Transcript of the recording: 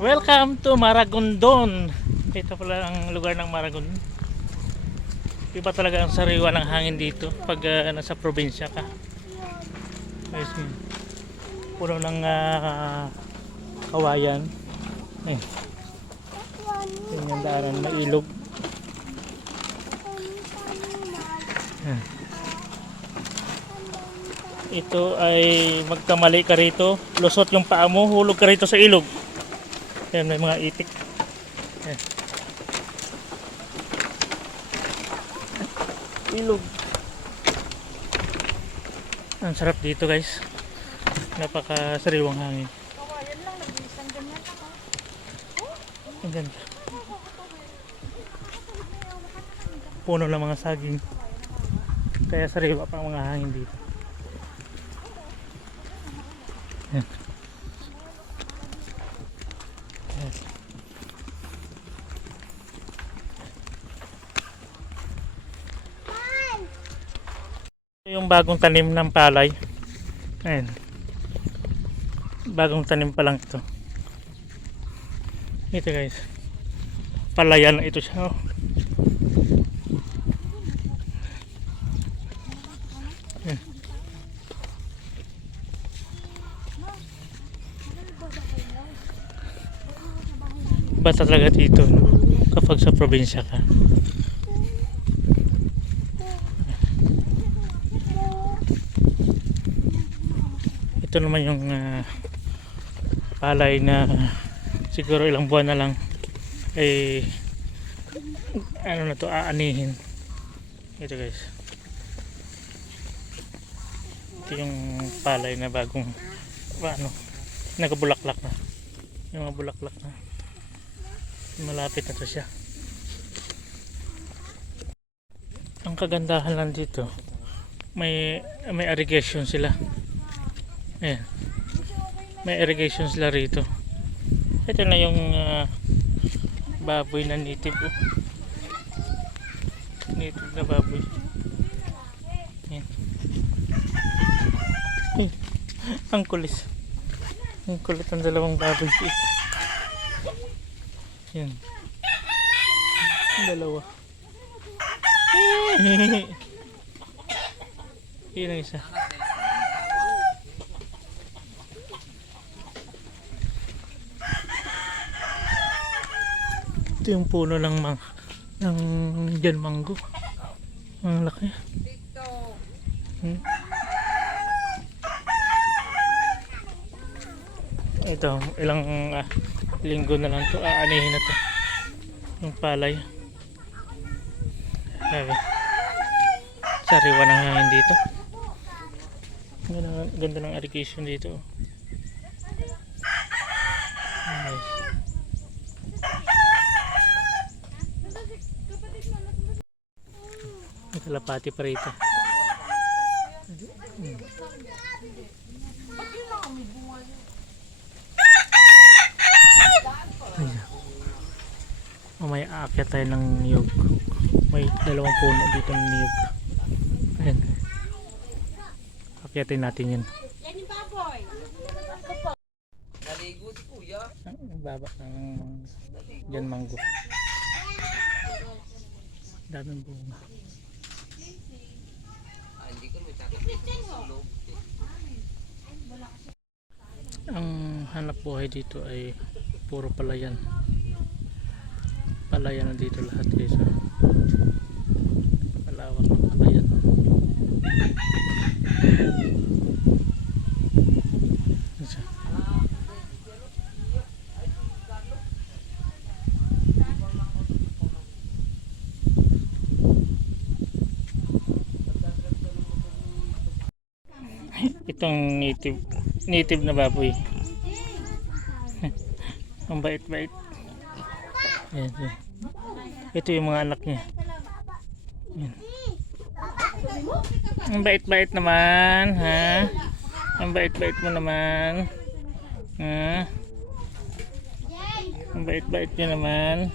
Welcome to Maragondon. Ito pala ang lugar ng Maragondon. Iba talaga ang sariwa ng hangin dito pag nasa probinsya ka. Ayos yun. Puno ng kawayan. Yung yung daanan na ilog. Ito ay magkamali ka rito, lusot yung paa mo, hulog ka rito sa ilog. Yan, may mga itik. Yan. Ilog. Ang sarap dito guys. Napakasariwang hangin. Ang ganda. Puno ng mga saging. Kaya sariwa pa ang mga hangin dito. Yan. Yes. Yung bagong tanim ng palay. Ayan. Bagong tanim pa lang ito. Ito guys. Palayan na ito siya. Oh. Ayan. Basta talaga dito no? Kapag sa probinsya ka. Ito naman yung palay na siguro ilang buwan na lang ay ano na to, aanihin. Ito guys, ito yung palay na bagong ano, nagabulaklak na, yung mga bulaklak na malapit na to siya. Ang kagandahan lang dito, may irrigation sila. Ayan. May irrigation sila rito. Ito na yung baboy na native. Oh. Native na baboy. Ayan. Ang kulis. Ang kulit ang dalawang baboy. Ayan. Ang dalawa. Yun ang isa. Ito yung puno ng Jan mango. Ang laki. Ito, ilang linggo na lang to, aanihin na to yung palay. Sariwa ng hangin dito. Ganda ng irrigation dito. Nice. May kalapati pa rito. May aakyat tayo ng niyog. May dalawang puno dito ng niyog. Ayan. Akyatin natin yun. Yan yung baboy. Naligo si kuya. Ang baba ng Jan mango. Daming bunga. Hindi ko may tatapos. Ang hanap buhay dito ay puro palayan. Palayan na dito lahat guys. Palawak ng palayan. Itong native na baboy. Ang bait-bait. Ayan, ayan. Ito yung mga anak niya. Ayan. Ang bait-bait naman, ha? Ang bait-bait mo naman. Ha? Ang bait-bait niyo naman.